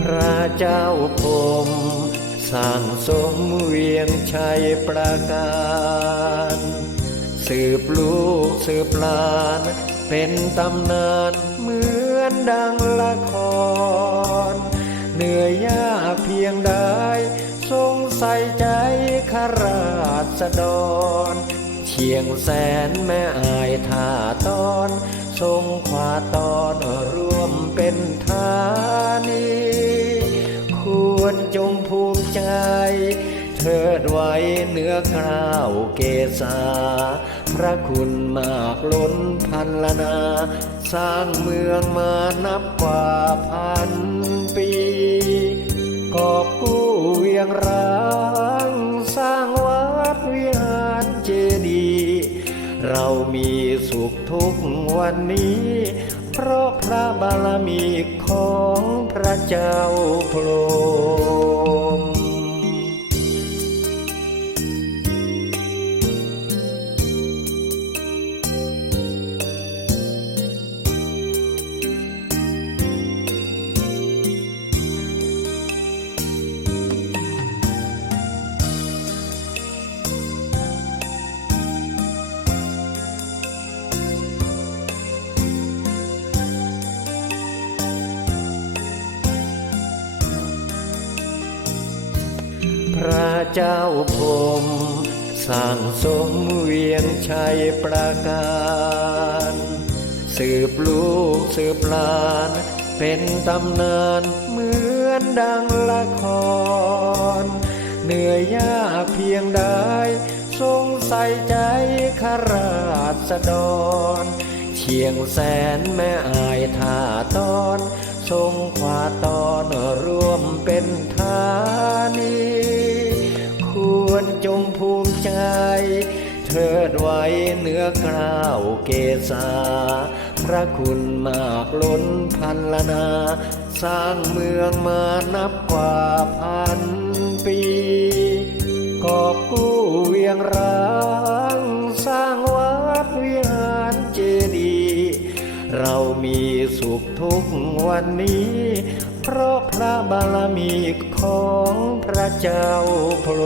พระเจ้าพมสร้างสมเวียงชัยประการ สืบลูกสืบลาน เป็นตำนานเหมือนดังละคร เหนื่อยยากเพียงใดทรงใส่ใจขราษฎรเชียงแสนแม่อายท่าตอน ทรงขวาตอนร่วมเป็นทา เหนือกล้าวเกษาพระคุณมากล้นพันละนา สร้างเมืองมานับกว่าพันปี กอบกู้เวียงร้าง สร้างวัดวิหารเจดีย์เรามีสุขทุกวันนี้ เพราะพระบารมีของพระเจ้าพรห ระเจ้าพมสร้างสมเวียงชัยประการ สืบลูกสืบหลาน เป็นตำนานเหมือนดังละคร เหนื่อยยากเพียงใดทรงใส่ใจขราษฎรเชียงแสนแม่อายท่าตอน ทรงขวาตอนร่ ใจเทิดไว้เนื้อกล้าวเกษาพระคุณมากล้นพันละนา สร้างเมืองมานับกว่าพันปี กอบกู้เวียงร้าง สร้างวัดวิหารเจดีย์เรามีสุขทุกวันนี้ เพราะพระบารมีของพระเจ้าโพร